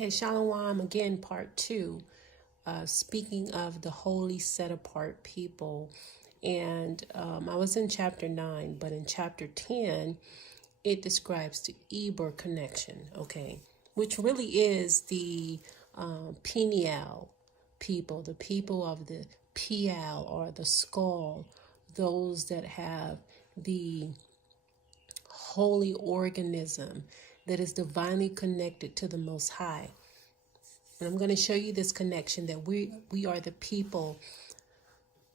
Okay, Shalom again, part two. Speaking of the holy set apart people. And I was in chapter 9, but in chapter 10, it describes the Eber connection, okay, which really is the Peniel people, the people of the Pial or the skull, those that have the holy organism that is divinely connected to the Most High. And I'm going to show you this connection that we are the people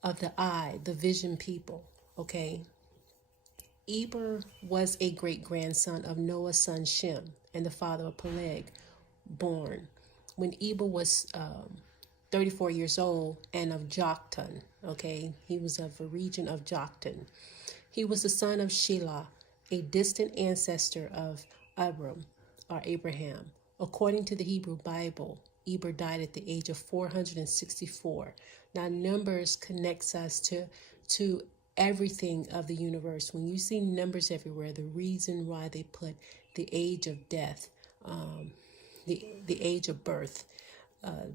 of the eye, the vision people, okay? Eber was a great-grandson of Noah's son Shem and the father of Peleg, born when Eber was 34 years old, and of Joktan, okay? He was of the region of Joktan. He was the son of Shelah, a distant ancestor of Abram or Abraham. According to the Hebrew Bible, Eber died at the age of 464. Now, numbers connects us to everything of the universe. When you see numbers everywhere, the reason why they put the age of death, the age of birth,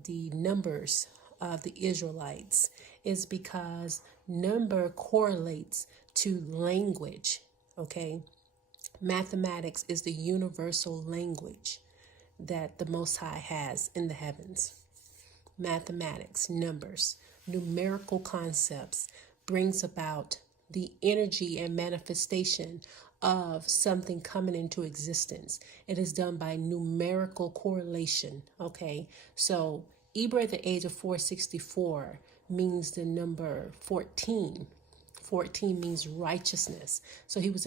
the numbers of the Israelites is because number correlates to language, okay? Mathematics is the universal language that the Most High has in the heavens. Mathematics, numbers, numerical concepts brings about the energy and manifestation of something coming into existence. It is done by numerical correlation, okay? So Eber at the age of 464 means the number 14. 14 means righteousness. So he was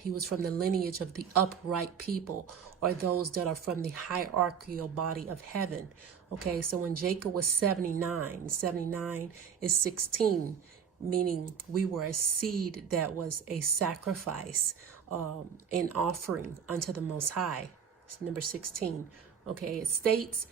he was from the lineage of the upright people, or those that are from the hierarchical body of heaven. Okay, so when Jacob was 79, 79 is 16, meaning we were a seed that was a sacrifice, an offering unto the Most High. It's number 16. Okay, it states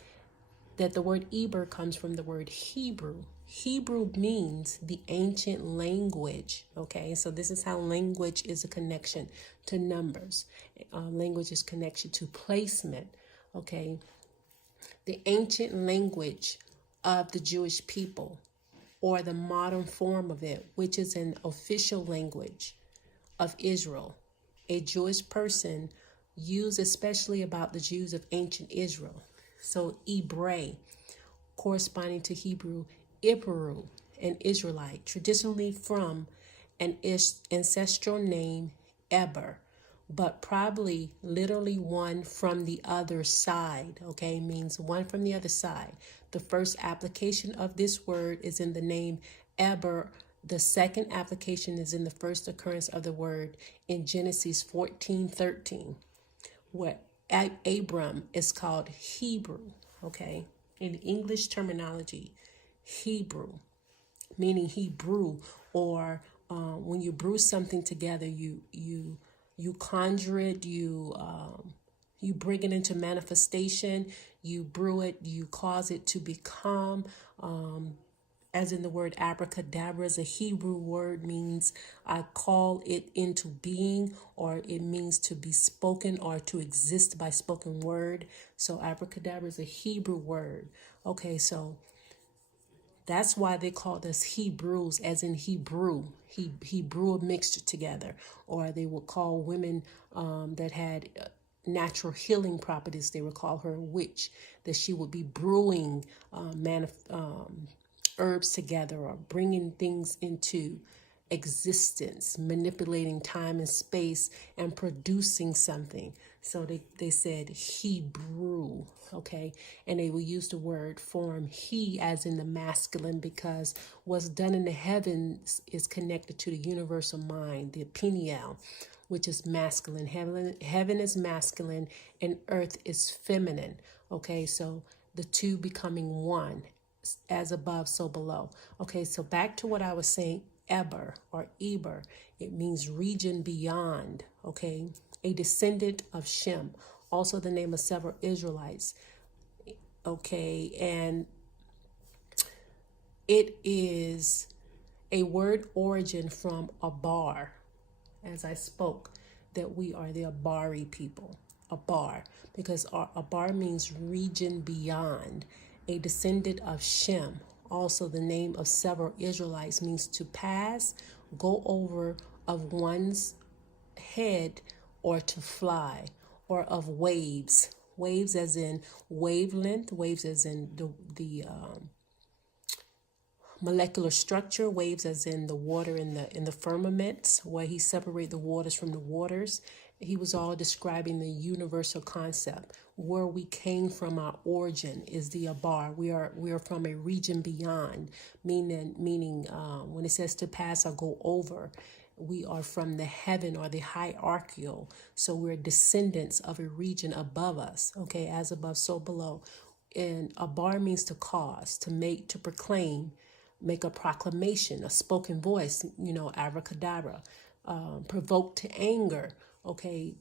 that the word Eber comes from the word Hebrew. Hebrew means the ancient language, okay? So this is how language is a connection to numbers. Language is connection to placement, okay? The ancient language of the Jewish people, or the modern form of it, which is an official language of Israel. A Jewish person used especially about the Jews of ancient Israel. So Ebre, corresponding to Hebrew, Iberu, an Israelite, traditionally from an ancestral name, Eber, but probably literally one from the other side, okay, means one from the other side. The first application of this word is in the name Eber. The second application is in the first occurrence of the word in Genesis 14:13, where Abram is called Hebrew, okay? In English terminology, Hebrew, meaning he brew, or when you brew something together, you conjure it, you bring it into manifestation, you brew it, you cause it to become, as in the word abracadabra is a Hebrew word, means I call it into being, or it means to be spoken or to exist by spoken word. So abracadabra is a Hebrew word. Okay, so that's why they called us Hebrews, as in Hebrew. He brew a mixture together. Or they would call women that had natural healing properties, they would call her a witch, that she would be brewing herbs together, or bringing things into existence, manipulating time and space and producing something. So they said Hebrew, okay? And they will use the word form he as in the masculine, because what's done in the heavens is connected to the universal mind, the Peniel, which is masculine. Heaven is masculine and earth is feminine, okay? So the two becoming one, as above, so below. Okay, so back to what I was saying, Eber or Eber, it means region beyond, okay? A descendant of Shem, also the name of several Israelites, okay? And it is a word origin from Abar, as I spoke, that we are the Abari people, Abar, because Abar means region beyond, a descendant of Shem. Also, the name of several Israelites means to pass, go over of one's head, or to fly, or of waves. Waves as in wavelength, waves as in the molecular structure, waves as in the water in the firmament, where he separated the waters from the waters. He was all describing the universal concept. Where we came from, our origin is the Abar. We are from a region beyond, meaning when it says to pass or go over, we are from the heaven or the hierarchical. So we're descendants of a region above us. Okay, as above, so below. And Abar means to cause, to make, to proclaim, make a proclamation, a spoken voice, abracadabra, provoke to anger. Okay,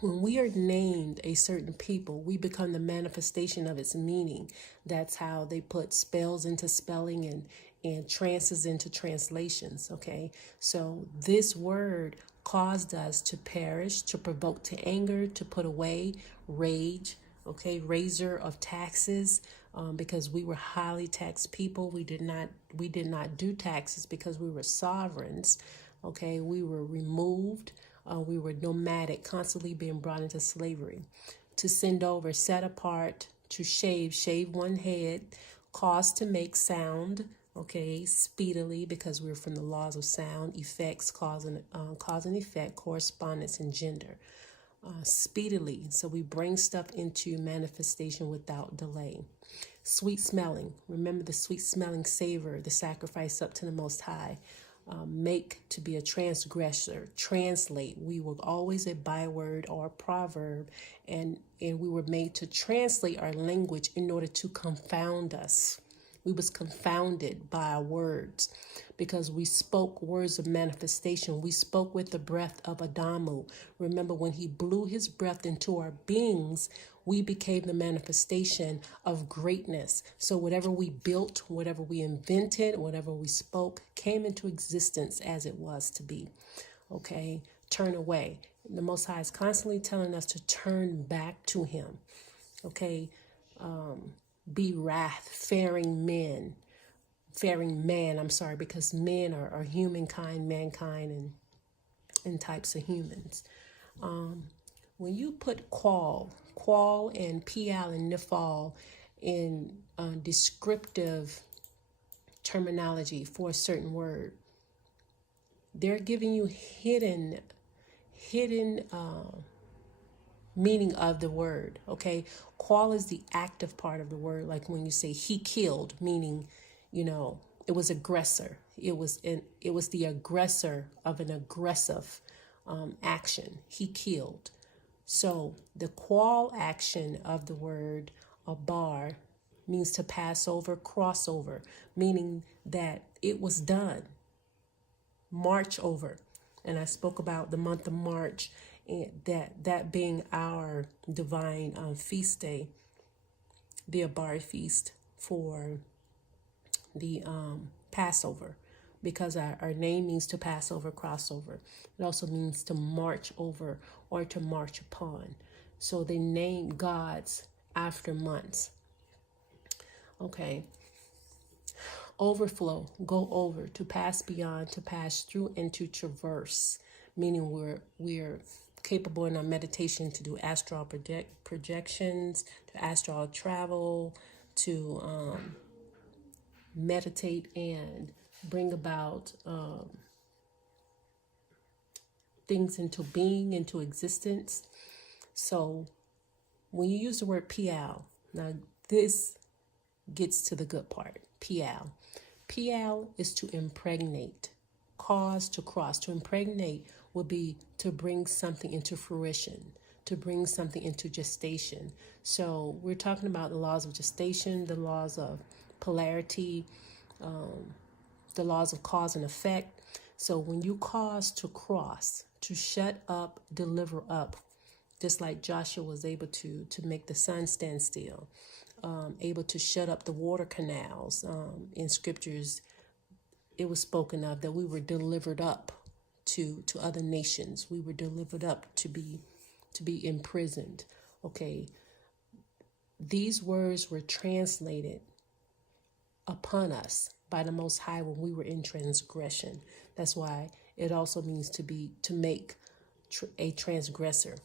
when we are named a certain people, we become the manifestation of its meaning. That's how they put spells into spelling and trances into translations. Okay, so this word caused us to perish, to provoke to anger, to put away, rage. Okay, raiser of taxes, because we were highly taxed people. We did not do taxes because we were sovereigns. Okay, we were removed. We were nomadic, constantly being brought into slavery. To send over, set apart, to shave one head, cause to make sound, okay, speedily, because we're from the laws of sound, effects, cause and effect, correspondence, and gender. Speedily, so we bring stuff into manifestation without delay. Sweet smelling, remember the sweet smelling savor, the sacrifice up to the Most High. Make, to be a transgressor. Translate, we were always a byword or a proverb, and we were made to translate our language in order to confound us. We was confounded by our words because we spoke words of manifestation. We spoke with the breath of Adamu. Remember, when he blew his breath into our beings, we became the manifestation of greatness. So whatever we built, whatever we invented, whatever we spoke, came into existence as it was to be. Okay, turn away. The Most High is constantly telling us to turn back to him. Okay, be wrath, fearing man, because men are humankind, mankind, and types of humans. When you put qual and pial and nifal in descriptive terminology for a certain word, they're giving you hidden meaning of the word. Okay, qual is the active part of the word, like when you say he killed, meaning it was aggressor. It was the aggressor of an aggressive action. He killed. So the qual action of the word abar means to pass over, cross over, meaning that it was done. March over. And I spoke about the month of March, and that being our divine feast day, the Abar feast for the Passover, because our name means to pass over, cross over. It also means to march over or to march upon. So they name gods after months. Okay. Overflow, go over, to pass beyond, to pass through, and to traverse, meaning we're capable in our meditation to do astral projections, to astral travel, to meditate and bring about things into being, into existence. So when you use the word pial, now this gets to the good part. Pial. Pial is to impregnate, cause to cross. To impregnate would be to bring something into fruition, to bring something into gestation. So we're talking about the laws of gestation, the laws of polarity, the laws of cause and effect. So when you cause to cross, to shut up, deliver up, just like Joshua was able to make the sun stand still, able to shut up the water canals. In scriptures, it was spoken of that we were delivered up to other nations. We were delivered up to be to be imprisoned. Okay, these words were translated upon us by the Most High when we were in transgression. That's why it also means to make a transgressor.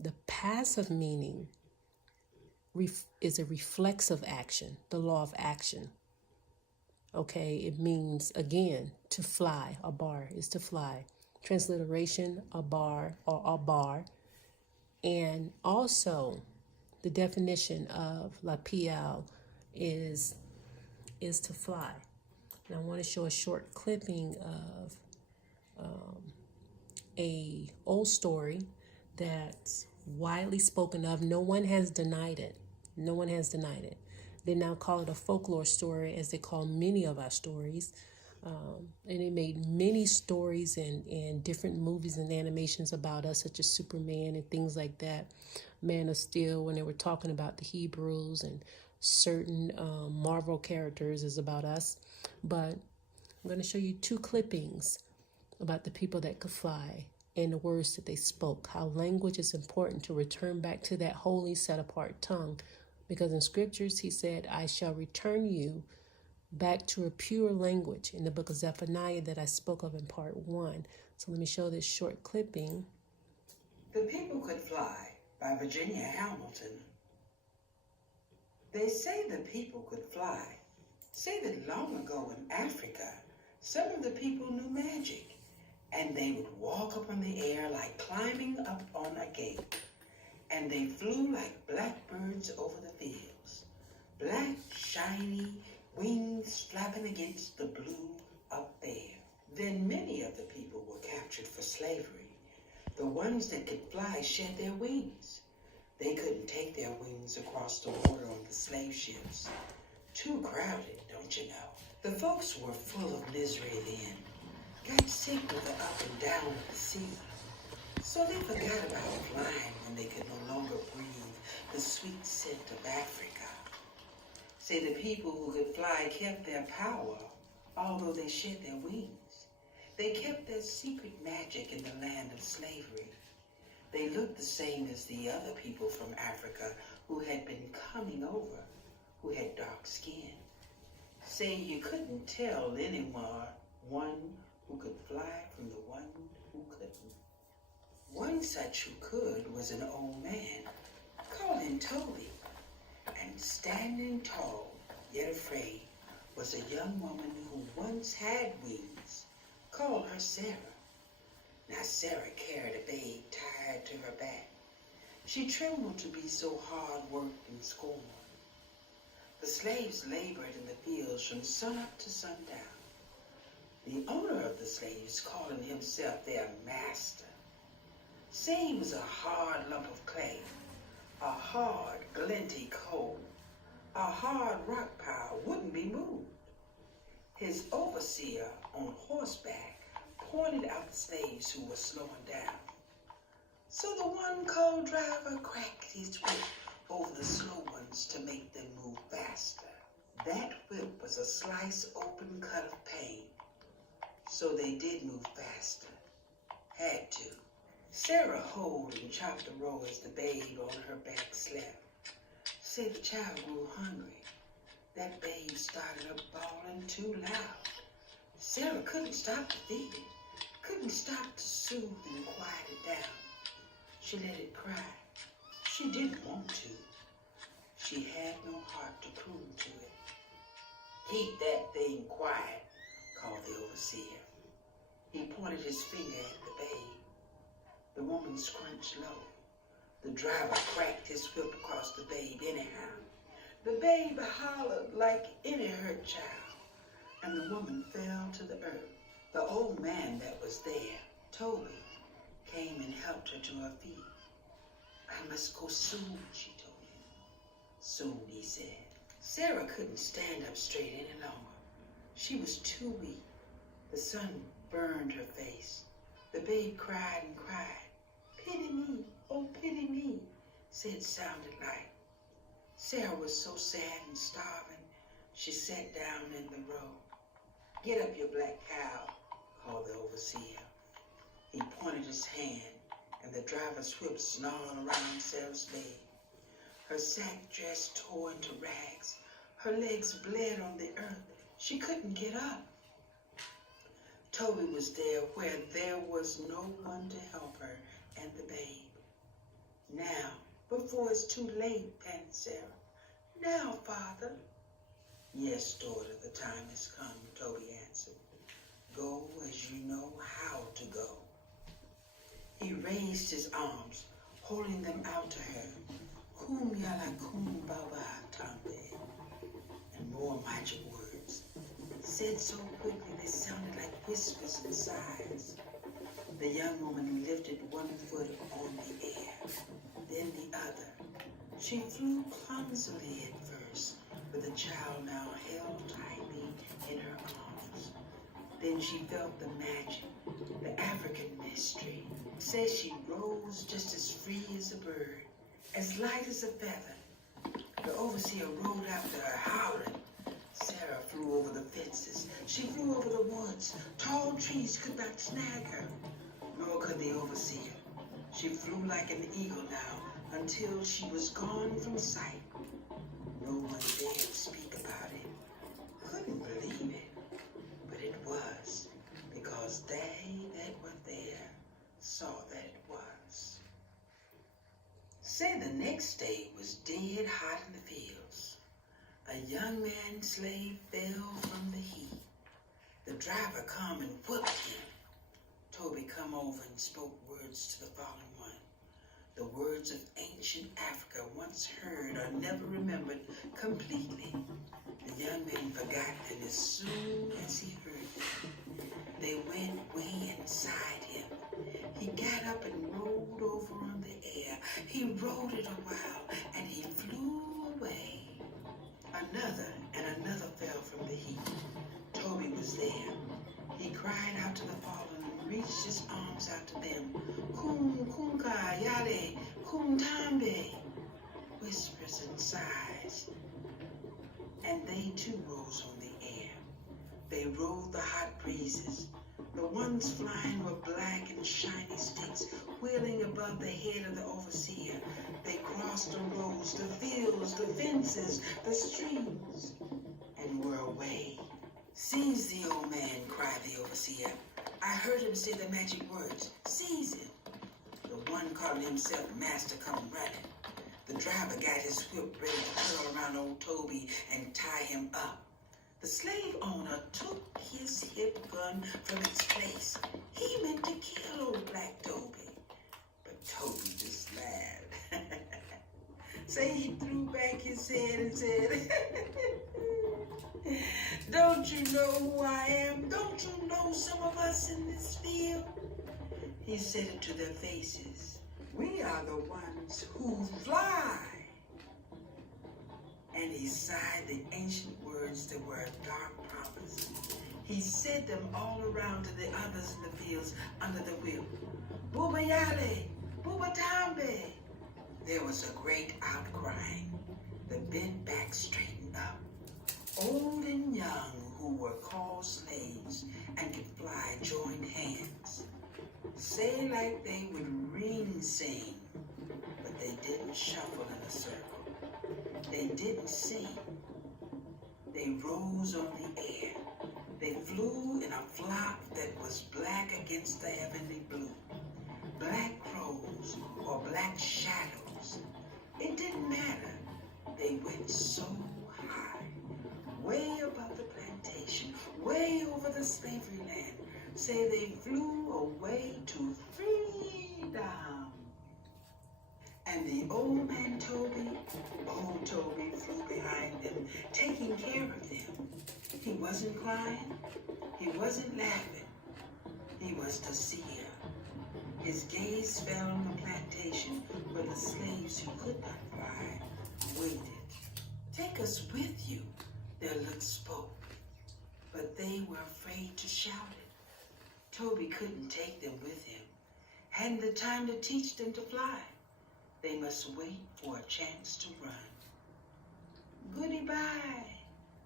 The passive meaning is a reflexive action, the law of action. Okay, it means, again, to fly. Abar is to fly. Transliteration, Abar or Abar. And also, the definition of lapial is to fly. And I want to show a short clipping of a old story that's widely spoken of. No one has denied it. No one has denied it. They now call it a folklore story, as they call many of our stories. And they made many stories and different movies and animations about us, such as Superman and things like that. Man of Steel, when they were talking about the Hebrews, and certain Marvel characters is about us. But I'm going to show you 2 clippings about the people that could fly and the words that they spoke, how language is important to return back to that holy set-apart tongue. Because in scriptures, he said, I shall return you back to a pure language, in the book of Zephaniah that I spoke of in part 1. So let me show this short clipping. The People Could Fly by Virginia Hamilton. They say the people could fly. Say that long ago in Africa, some of the people knew magic, and they would walk up in the air like climbing up on a gate. And they flew like blackbirds over the fields, black, shiny wings flapping against the blue up there. Then many of the people were captured for slavery. The ones that could fly shed their wings. They couldn't take their wings across the water on the slave ships. Too crowded, don't you know? The folks were full of misery then, got sick with the up and down of the sea. So they forgot about flying when they could no longer breathe the sweet scent of Africa. Say the people who could fly kept their power, although they shed their wings. They kept their secret magic in the land of slavery. They looked the same as the other people from Africa who had been coming over, who had dark skin. Say you couldn't tell anyone one who could fly from the one who couldn't. One such who could was an old man, called him Toby, and standing tall, yet afraid, was a young woman who once had wings. Called her Sarah. Now Sarah carried a babe tied to her back. She trembled to be so hard worked and scorned. The slaves labored in the fields from sunup to sundown. The owner of the slaves calling himself their master. Say he was a hard lump of clay, a hard, glinty coal, a hard rock pile wouldn't be moved. His overseer on horseback pointed out the slaves who were slowing down. So the one co-driver cracked his whip over the slow ones to make them move faster. That whip was a slice open cut of pain. So they did move faster. Had to. Sarah hoed and chopped the row as the babe on her back slept. Say the child grew hungry. That babe started up bawling too loud. Sarah couldn't stop to feed it, couldn't stop to soothe and quiet it down. She let it cry. She didn't want to. She had no heart to prove to it. Keep that thing quiet, called the overseer. He pointed his finger at the babe. The woman scrunched low. The driver cracked his whip across the babe anyhow. The babe hollered like any hurt child, and the woman fell to the earth. The old man that was there, Toby, came and helped her to her feet. I must go soon, she told him. Soon, he said. Sarah couldn't stand up straight any longer. She was too weak. The sun burned her face. The babe cried and cried. Pity me, oh pity me, said sounded like. Sarah was so sad and starving, she sat down in the road. Get up, you black cow, called the overseer. He pointed his hand, and the driver's whip snarled around Sarah's leg. Her sack dress tore into rags. Her legs bled on the earth. She couldn't get up. Toby was there where there was no one to help her and the babe. Now, before it's too late, panted Sarah. Now, Father. Yes, daughter, the time has come, Toby answered. Go as you know how to go. He raised his arms, holding them out to her. Kum yala kum baba tambe. And more magic words, said so quickly they sounded like whispers and sighs. The young woman lifted one foot on the air, then the other. She flew clumsily at first, with the child now held tightly in her arms. Then she felt the magic, the African mystery. Says she rose just as free as a bird, as light as a feather. The overseer rode after her, howling. Sarah flew over the fences. She flew over the woods. Tall trees could not snag her, nor could the overseer. She flew like an eagle now, until she was gone from sight. No one dared speak about it. Couldn't believe it, but it was, because they that were there saw that it was. Say the next day was dead hot in the fields. A young man slave fell from the heat. The driver come and whooped him. Toby come over and spoke words to the fallen one. The words of ancient Africa, once heard or never remembered completely. The young man forgot them as soon as he heard them. They went way inside him. He got up and rolled over on the air. He rode it a while, and he flew away. Another and another fell from the heat. Toby was there. He cried out to the fallen and reached his arms out to them. Kum kunka yale kum tambe. Whispers and sighs. And they too rose on the air. They rode the hot breezes. The ones flying were black and shiny sticks, wheeling above the head of the overseer. They crossed the roads, the fields, the fences, the streams, and were away. Seize the old man, cried the overseer. I heard him say the magic words. Seize him. The one calling himself master come running. The driver got his whip ready to curl around old Toby and tie him up. The slave owner took his hip gun from its place. He meant to kill old black Toby. But Toby just laughed. Say he threw back his head and said, don't you know who I am? Don't you know some of us in this field? He said it to their faces. We are the ones who fly. And he sighed the ancient words that were a dark promise. He said them all around to the others in the fields under the whip. Booba Yale, Booba Tambe. There was a great outcrying. The bent back straightened up. Old and young who were called slaves and could fly joined hands. Say like they would ring sing, but they didn't shuffle in a circle. They didn't sing. They rose on the air. They flew in a flock that was black against the heavenly blue. Black crows or black shadows. It didn't matter. They went so high, way above the plantation, way over the slavery land. Say they flew away to freedom. And the old man Toby, old Toby flew behind them, taking care of them. He wasn't crying. He wasn't laughing. He was the seer. His gaze fell on the plantation where the slaves who could not fly waited. Take us with you, their lips spoke. But they were afraid to shout it. Toby couldn't take them with him. Hadn't the time to teach them to fly. They must wait for a chance to run. Goodbye,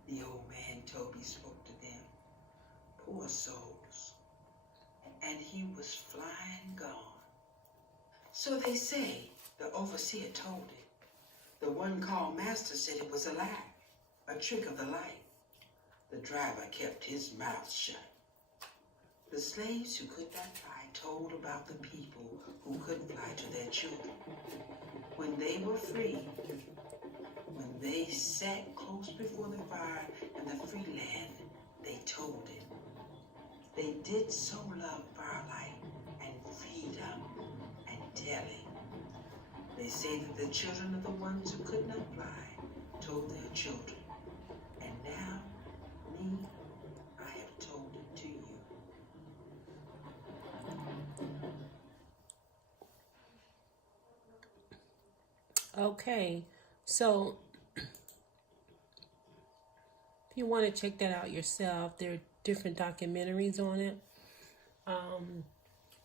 the old man Toby spoke to them. Poor souls. And he was flying gone. So they say, the overseer told it. The one called master said it was a lie, a trick of the light. The driver kept his mouth shut. The slaves who could not fly told about the people who couldn't fly to their children. When they were free, when they sat close before the fire in the free land, they told it. They did so love firelight and freedom and telling. They say that the children of the ones who could not fly told their children. And now, me, I have told it to you. Okay, so if you want to check that out yourself, there are different documentaries on it.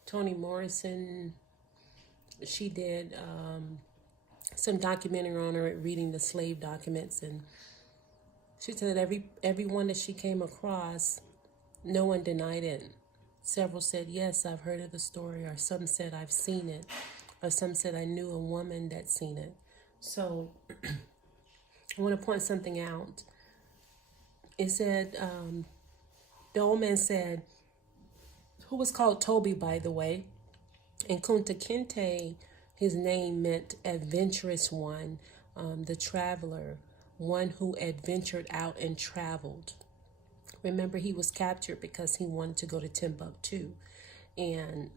Toni Morrison, she did some documentary on her reading the slave documents, and she said every one that she came across, no one denied it. Several said, yes, I've heard of the story, or some said I've seen it, or some said I knew a woman that seen it. So I want to point something out. It said, the old man said, who was called Toby, by the way, in Kunta Kinte, his name meant adventurous one, the traveler, one who adventured out and traveled. Remember, he was captured because he wanted to go to Timbuktu. And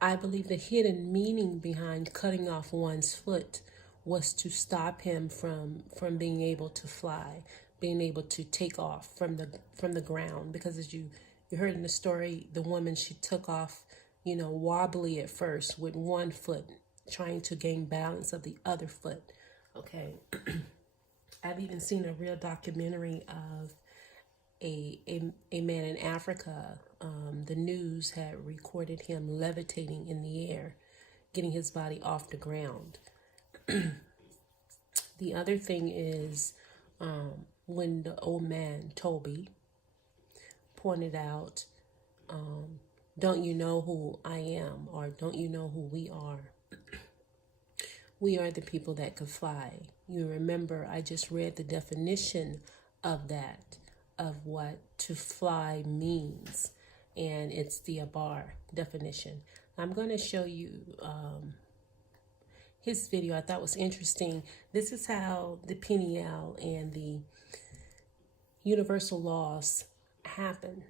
I believe the hidden meaning behind cutting off one's foot was to stop him from being able to fly, being able to take off from the ground. Because as you heard in the story, the woman, she took off, wobbly at first with one foot, trying to gain balance of the other foot. Okay. I've even seen a real documentary of a man in Africa. The news had recorded him levitating in the air, getting his body off the ground. The other thing is when the old man, Toby, pointed out, don't you know who I am, or don't you know who we are? We are the people that could fly. You remember, I just read the definition of that, of what to fly means. And it's the Abar definition. I'm going to show you his video. I thought was interesting. This is how the pineal and the universal laws happen.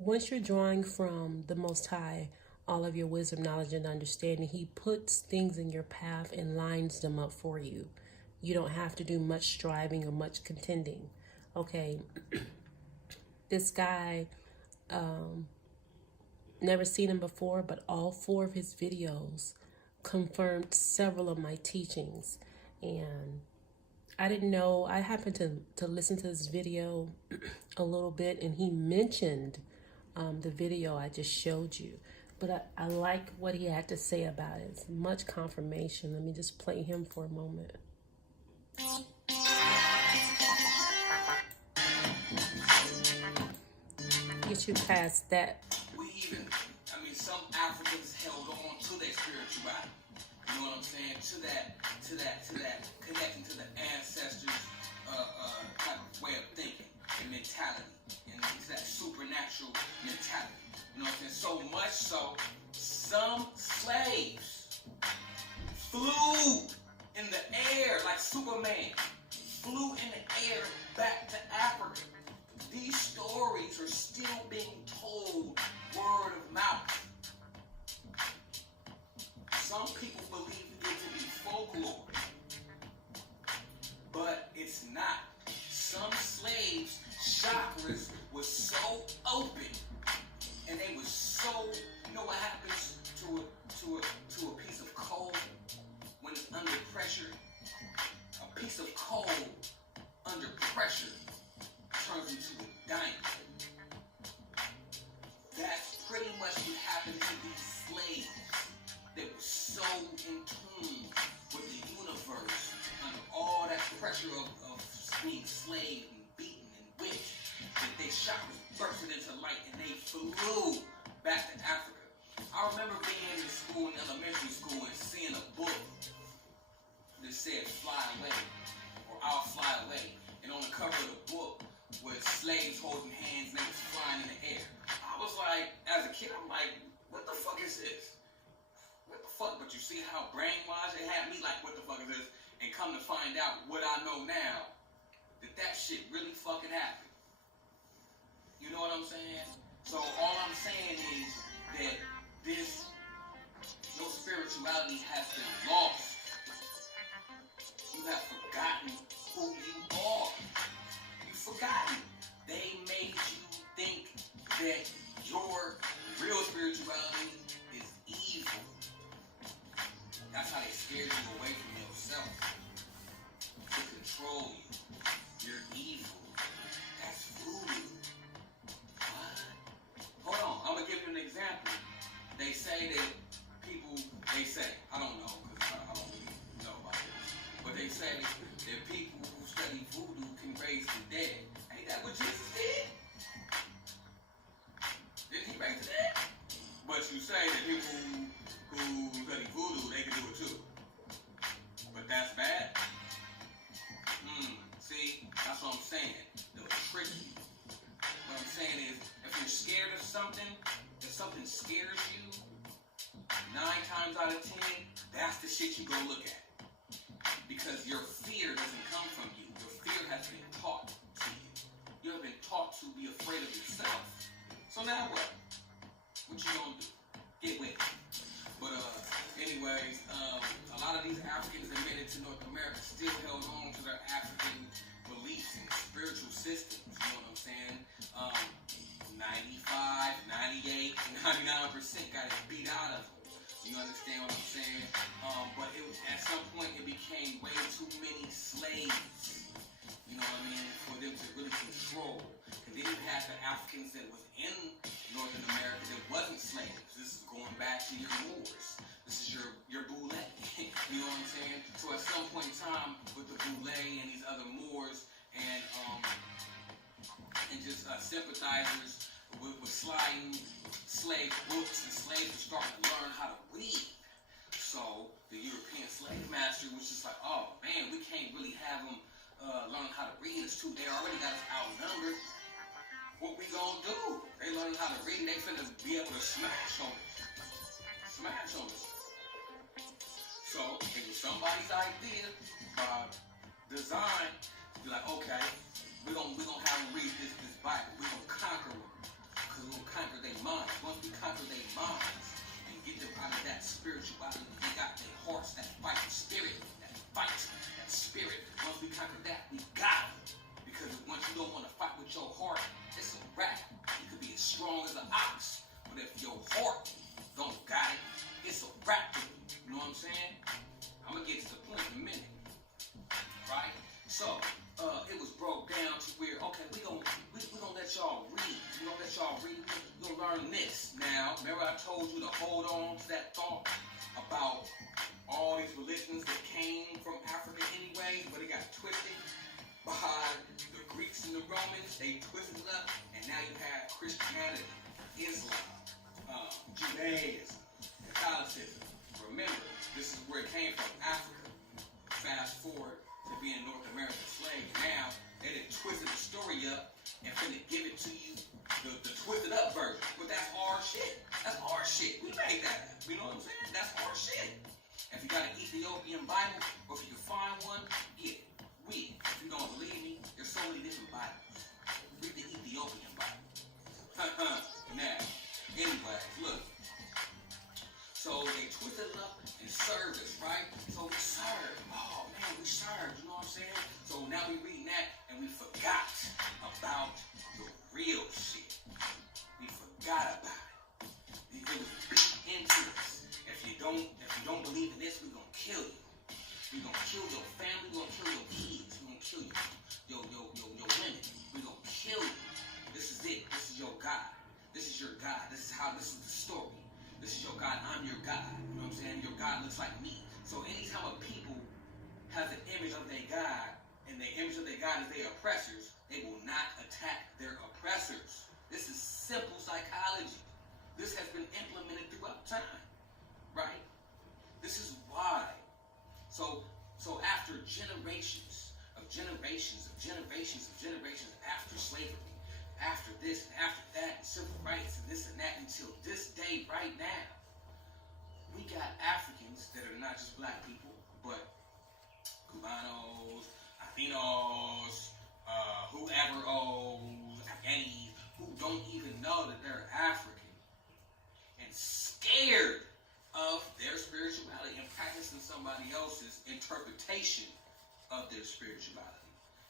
Once you're drawing from the Most High, all of your wisdom, knowledge, and understanding, he puts things in your path and lines them up for you. You don't have to do much striving or much contending. Okay, this guy, never seen him before, but all 4 of his videos confirmed several of my teachings. And I didn't know, I happened to listen to this video a little bit, and he mentioned the video I just showed you. But I like what he had to say about it. It's much confirmation. Let me just play him for a moment. Get you past that. Some Africans held on to their spirituality. You know what I'm saying? To that connection to the ancestors' type of way of thinking and mentality, and it's that supernatural mentality. You know what I'm saying? So much so, some slaves flew in the air like Superman, flew in the air back to Africa. These stories are still being told word of mouth. Some people believe it to be folklore, but it's not. Some slaves' chakras were so open, and they were so. You know what happens to a piece of coal when it's under pressure? A piece of coal under pressure turns into a diamond. That's pretty much what happened to these slaves. They were so in tune with the universe under all that pressure of being slaved and beaten and whipped that their chakras bursted into light and they flew back to Africa. I remember being in school, in elementary school, and seeing a book that said "Fly Away" or "I'll Fly Away," and on the cover of the book was slaves holding hands and they was flying in the air. I was like, as a kid, I'm like, what the fuck is this? What the fuck? But you see how brainwashed it had me? Like, what the fuck is this? And come to find out what I know now, that shit really fucking happened. You know what I'm saying? So all I'm saying is that your spirituality has been lost. You have forgotten who you are. You've forgotten. They made you think that your real spirituality is evil. That's how they scared you away from yourself. To control you. You're evil. That's voodoo. What? Hold on, I'm going to give you an example. They say that I don't know, because I don't really know about this, but they say that people who study voodoo can raise the dead. Ain't that what Jesus did? Didn't he raise the dead? But you say that people who study voodoo, they can do it too. But that's bad? See, that's what I'm saying. They'll trick you. What I'm saying is, if you're scared of something, if something scares you, 9 times out of 10, that's the shit you go look at. Because your fear doesn't come from you. Your fear has been taught to you. You have been taught to be afraid of yourself. So now what? What you gonna do? Get with it. But anyways, a lot of these Africans that made it to North America still held on to their African beliefs and spiritual systems. You know what I'm saying? 95, 98, 99% got it beat out of them. You understand what I'm saying? But at some point it became way too many slaves. You know what I mean? For them to really control. And then you had the Africans that was in Northern America that wasn't slaves. This is going back to your Moors. This is your Boule. You know what I'm saying? So at some point in time, with the Boule and these other Moors and just sympathizers with sliding slave books, and slaves were starting to learn how to read. So the European slave master was just like, oh man, we can't really have them learn how to read. It's too, they already got us outnumbered. What we gonna do? They learn how to read, they finna be able to smash on us. Smash on us. So it was somebody's idea by design to be like, okay, we're gonna have them read this Bible. We're gonna conquer them. Because we're gonna conquer their minds. Once we conquer their minds and get them out of that spirituality, they got their hearts, that fight spirit, that spirit. Once we conquer that, we got them. Because once you don't want to fight with your heart, it's a wrap. You could be as strong as an ox, but if your heart don't got it, it's a wrap. You know what I'm saying? I'm gonna get to the point in a minute, right? So it was broke down to where, okay, we gonna let y'all read. We gonna let y'all read. We gonna learn this. Now, remember I told you to hold on to that thought about all these religions that came from Africa anyway, but it got twisted by the Greeks and the Romans. They twisted it up, and now you have Christianity, Islam, Judaism, Catholicism. Remember, this is where it came from, Africa. Fast forward to being North American slave. Now, they done twisted the story up and finna give it to you, the twisted up version. But that's our shit. That's our shit. We made that up. You know what I'm saying? That's our shit. If you got an Ethiopian Bible, or if you can find one, get it. If you don't believe me, there's so many different Bibles. Read the Ethiopian Bible. Now, anyways, look. So they twisted it up and served us, right? So we served. Oh man, we served. You know what I'm saying? So now we reading that and we forgot about the real shit. We forgot about it. It was beat into us. If you don't believe in this, we're gonna kill you. We're gonna kill your family. We're gonna kill your kids. We're gonna kill your women. We're gonna kill you. This is it. This is your God. This is your God. This is the story. This is your God. I'm your God. You know what I'm saying? Your God looks like me. So anytime a people has an image of their God, and the image of their God is their oppressors, they will not attack their oppressors. This is simple psychology. This has been implemented throughout time, right? This is why. So after generations after slavery, after this and after that, and civil rights and this and that, until this day right now, we got Africans that are not just black people, but Cubanos, Latinos, whoever Afghanis, who don't even know that they're African and scared of their spirituality and practicing somebody else's interpretation of their spirituality.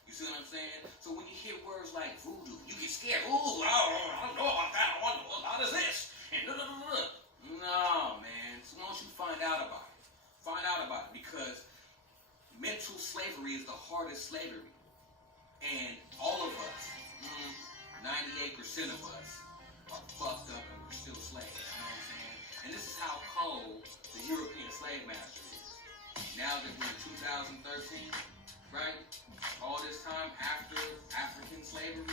You see what I'm saying? So when you hear words like voodoo, you get scared. Ooh, I don't know about that. I wonder what about is this? And no, man. So once you find out about it, because mental slavery is the hardest slavery, and all of us, 98% of us, are fucked up and we're still slaves. You know what I'm saying? And this is how cold the European slave master is. Now that we're in 2013, right? All this time after African slavery,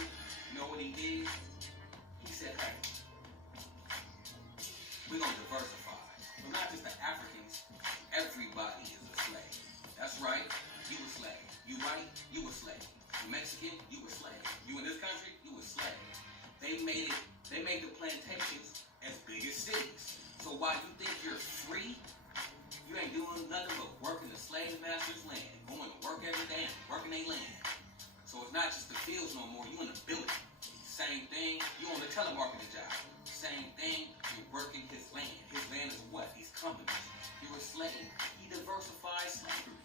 you know what he did? He said, hey, we're going to diversify. So not just the Africans, everybody is a slave. That's right, you a slave. You white, you a slave. You Mexican, you a slave. You in this country, you a slave. They made the plantations as big as cities. So while you think you're free, you ain't doing nothing but working the slave master's land, going to work every day and working their land. So it's not just the fields no more, you in the building. Same thing, you on the telemarketing job. Same thing, you're working his land. His land is what? These companies. You're a slave. He diversified slavery.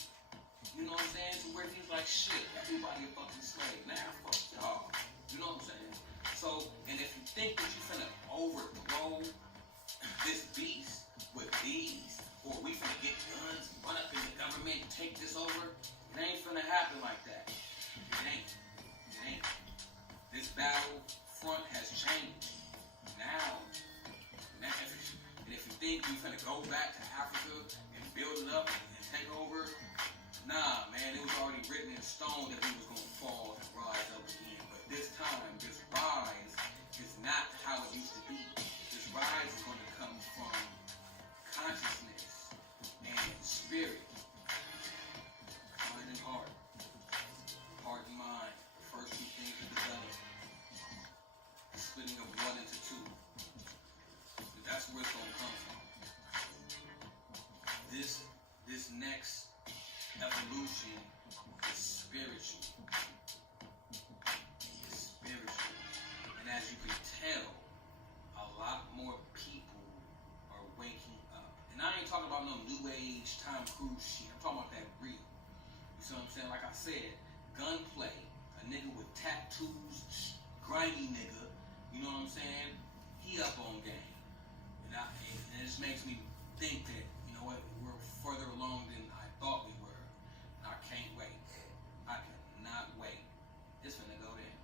You know what I'm saying? To where he's like, shit, everybody a fucking slave. Now, fuck y'all. You know what I'm saying? So, and if you think that you're finna overthrow this beast with these, or we finna get guns, run up in the government, take this over, it ain't finna happen like that. It ain't. This battle front has changed. Now, and if you think you're finna go back to Africa and build it up and take over, nah, man, it was already written in stone that we was gonna fall and rise up again. But this time, this rise is not how it used to be. This rise is gonna come from consciousness and spirit, mind and heart and mind. The first two things are developed. The splitting of one into two. That's where it's gonna come from. This next evolution is spiritual. It's spiritual. And as you can tell, a lot more people are waking up. And I ain't talking about no new age Tom Cruise shit. I'm talking about that real. You see what I'm saying? Like I said, gunplay, a nigga with tattoos, grimy nigga, you know what I'm saying? He up on game. And it just makes me think that, you know what, we're further along than I thought we were. And I can't wait. I cannot wait. It's finna go down.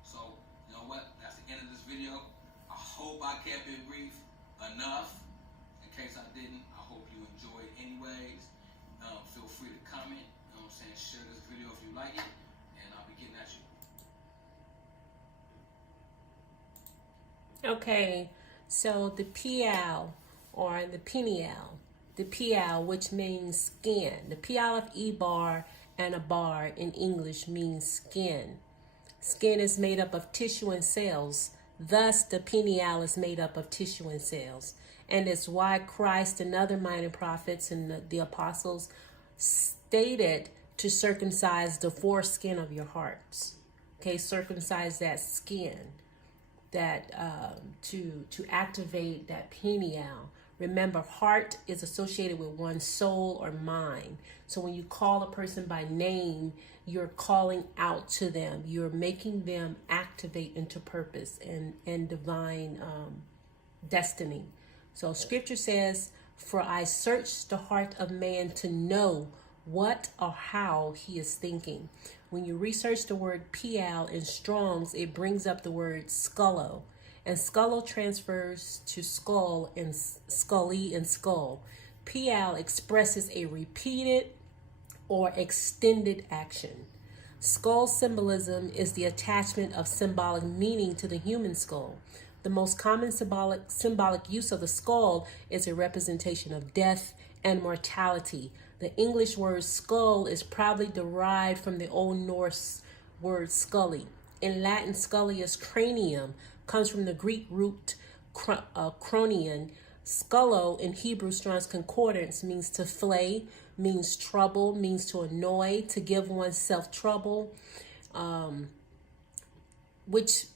So, you know what? That's the end of this video. I hope I kept it brief enough. In case I didn't, I hope you enjoyed anyways. Feel free to comment. You know what I'm saying? Share this video if you like it. And I'll be getting at you. Okay, so the pial or the pineal, which means skin. The pial of Eber and Abar in English means skin. Skin is made up of tissue and cells. Thus, the pineal is made up of tissue and cells. And it's why Christ and other minor prophets and the apostles stated to circumcise the foreskin of your hearts. Okay, circumcise that skin. That to activate that pineal. Remember, heart is associated with one's soul or mind. So when you call a person by name, you're calling out to them. You're making them activate into purpose and divine destiny. So scripture says, "For I search the heart of man to know what or how he is thinking." When you research the word pial in Strong's, it brings up the word skullo. And skullo transfers to skull and scully and skull. Pial expresses a repeated or extended action. Skull symbolism is the attachment of symbolic meaning to the human skull. The most common symbolic use of the skull is a representation of death and mortality. The English word skull is probably derived from the Old Norse word scully. In Latin, scullius cranium comes from the Greek root cronion. Scullo in Hebrew Strong's Concordance means to flay, means trouble, means to annoy, to give oneself trouble, which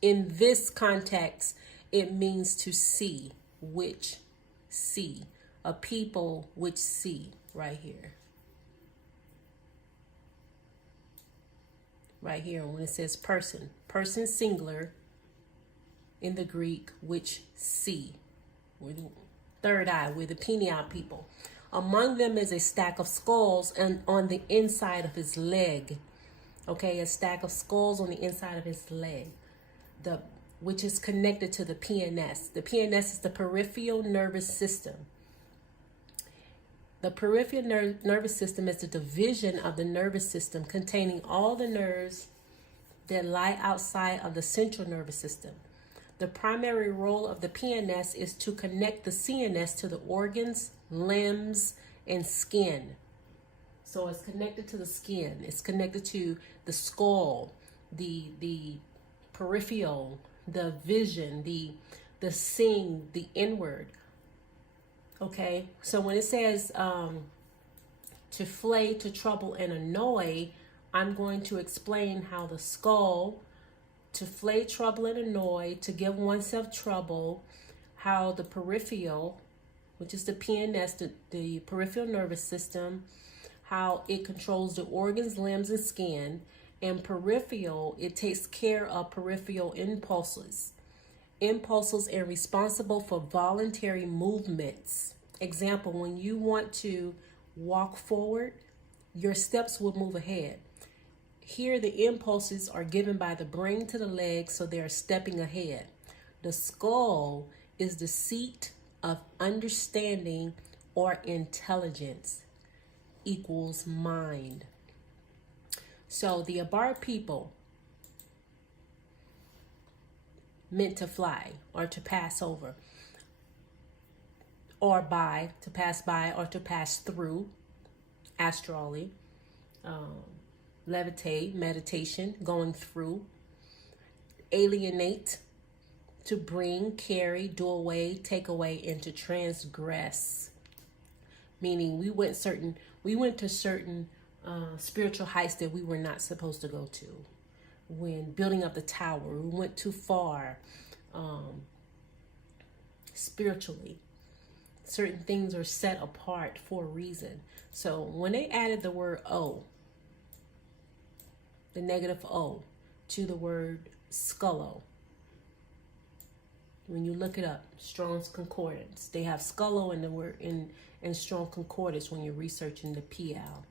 in this context, it means to see, which see, a people which see, right here. Right here, when it says person, person singular in the Greek, which see. We're the third eye, we're the pineal people. Among them is a stack of skulls and on the inside of his leg. Okay, a stack of skulls on the inside of his leg, which is connected to the PNS. The PNS is the peripheral nervous system. The peripheral nervous system is the division of the nervous system containing all the nerves that lie outside of the central nervous system. The primary role of the PNS is to connect the CNS to the organs, limbs, and skin. So it's connected to the skin. It's connected to the skull, the peripheral, the vision, the seeing, the inward. Okay, so when it says to flay, to trouble, and annoy, I'm going to explain how the skull, to flay, trouble, and annoy, to give oneself trouble, how the peripheral, which is the PNS, the peripheral nervous system, how it controls the organs, limbs, and skin, and peripheral, it takes care of peripheral impulses and responsible for voluntary movements. Example, when you want to walk forward, your steps will move ahead. Here, the impulses are given by the brain to the legs, so they are stepping ahead. The skull is the seat of understanding or intelligence equals mind. So the Abar people meant to fly or to pass over or by, to pass by or to pass through, astrally, levitate, meditation, going through, alienate, to bring, carry, do away, take away, and to transgress. Meaning we went to certain spiritual heights that we were not supposed to go to. When building up the tower, we went too far spiritually. Certain things are set apart for a reason. So when they added the word O, the negative O, to the word scullo, when you look it up, Strong's Concordance, they have scullo in the word in Strong Concordance when you're researching the PL.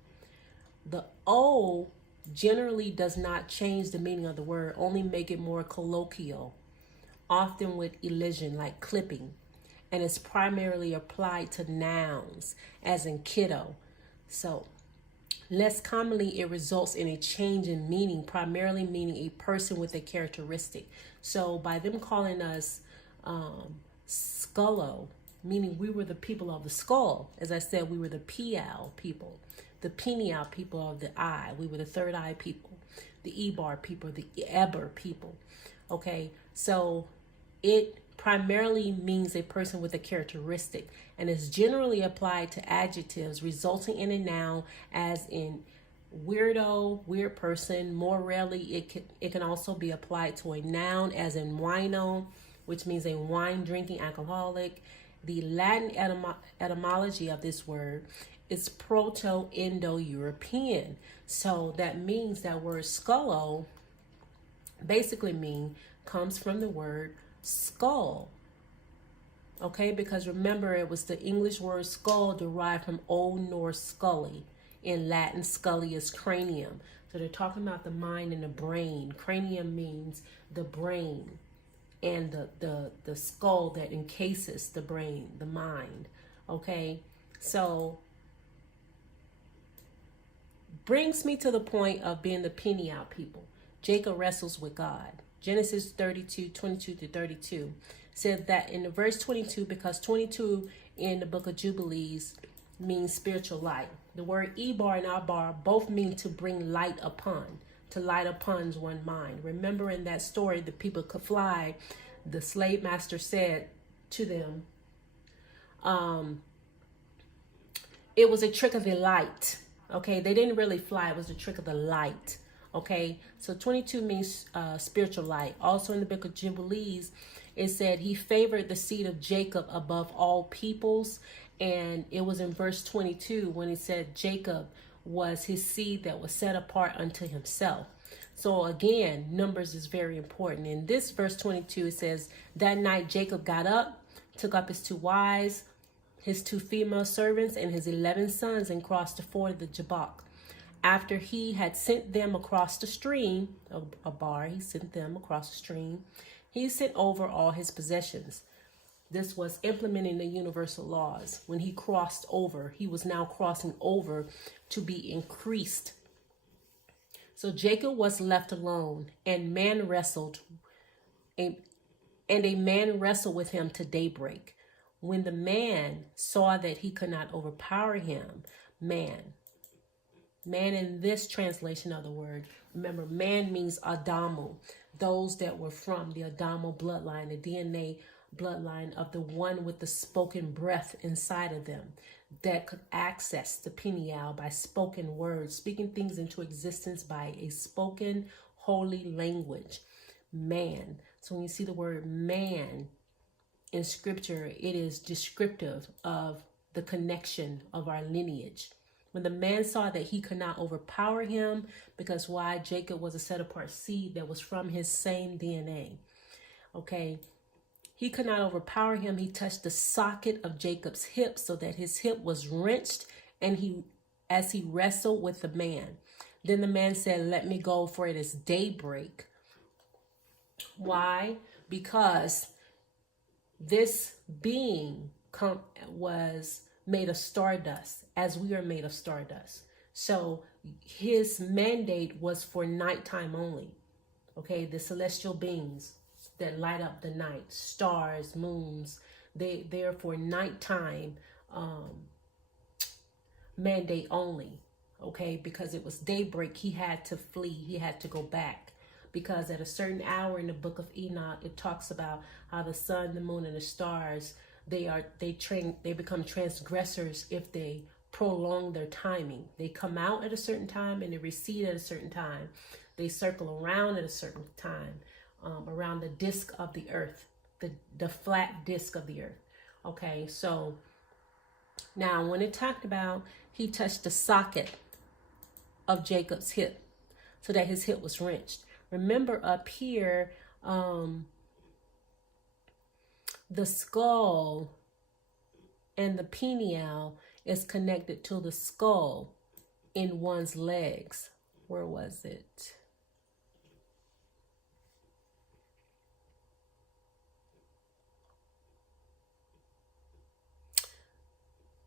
The O generally does not change the meaning of the word, only make it more colloquial, often with elision, like clipping, and it's primarily applied to nouns, as in kiddo. So, less commonly, it results in a change in meaning, primarily meaning a person with a characteristic. So, by them calling us scullo, meaning we were the people of the skull. As I said, we were the PL people, the pineal people of the eye. We were the third eye people, the Eber people, the Eber people. Okay, so it primarily means a person with a characteristic and is generally applied to adjectives resulting in a noun, as in weirdo, weird person. More rarely, it can also be applied to a noun, as in wino, which means a wine drinking alcoholic. The Latin etymology of this word is Proto-Indo-European. So that means that word scullo basically comes from the word skull. Okay, because remember, it was the English word skull derived from Old Norse scully, in Latin scullius cranium. So they're talking about the mind and the brain. Cranium means the brain, and the skull that encases the brain, the mind. Okay, so brings me to the point of being the pineal people. Jacob wrestles with God. Genesis 32, 22 to 32 said that in the verse 22, because 22 in the book of Jubilees means spiritual light. The word Eber and Abar both mean to bring light upon, to light upon one's mind. Remember in that story, the people could fly. The slave master said to them, it was a trick of the light. Okay, they didn't really fly. It was a trick of the light. Okay, so 22 means spiritual light. Also in the book of Jubilees, it said he favored the seed of Jacob above all peoples. And it was in verse 22 when he said Jacob was his seed that was set apart unto himself. So again, numbers is very important. In this verse 22, it says, that night Jacob got up, took up his 2 wives, his 2 female servants, and his 11 sons, and crossed the ford of the Jabbok. After he had sent them across the stream, Abar, he sent them across the stream, he sent over all his possessions. This was implementing the universal laws. When he crossed over, he was now crossing over to be increased. So Jacob was left alone, and a man wrestled with him to daybreak. When the man saw that he could not overpower him, man in this translation of the word, remember, man means Adamu, those that were from the Adamu bloodline, the DNA bloodline of the one with the spoken breath inside of them that could access the pineal by spoken words, speaking things into existence by a spoken holy language. Man. So when you see the word man in scripture, it is descriptive of the connection of our lineage. When the man saw that he could not overpower him, because why? Jacob was a set apart seed that was from his same DNA. Okay. He could not overpower him. He touched the socket of Jacob's hip so that his hip was wrenched, and as he wrestled with the man. Then the man said, let me go, for it is daybreak. Why? Because this being was made of stardust, as we are made of stardust. So his mandate was for nighttime only. Okay, the celestial beings that light up the night, stars, moons, they're for nighttime mandate only. Okay, because it was daybreak, he had to flee, he had to go back. Because at a certain hour in the book of Enoch, it talks about how the sun, the moon, and the stars, they become transgressors if they prolong their timing. They come out at a certain time and they recede at a certain time. They circle around at a certain time, around the disc of the earth, the flat disc of the earth. Okay, so now when it talked about he touched the socket of Jacob's hip so that his hip was wrenched. Remember up here, the skull and the pineal is connected to the skull in one's legs. Where was it?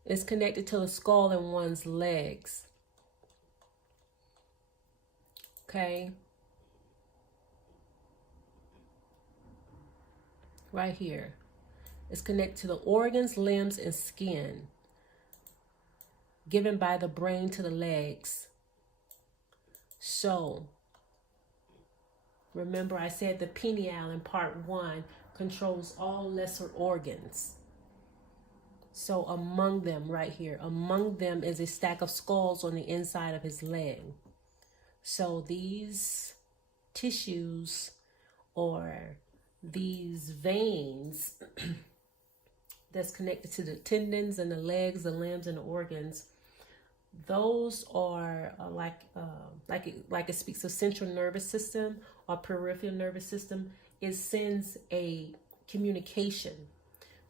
It's connected to the skull in one's legs. Okay. Right here. It's connected to the organs, limbs, and skin, given by the brain to the legs. So, remember I said the pineal in part 1 controls all lesser organs. So among them, right here, among them is a stack of skulls on the inside of his leg. So these tissues or these veins that's connected to the tendons and the legs, the limbs, and the organs, those are like it speaks of central nervous system or peripheral nervous system. It sends a communication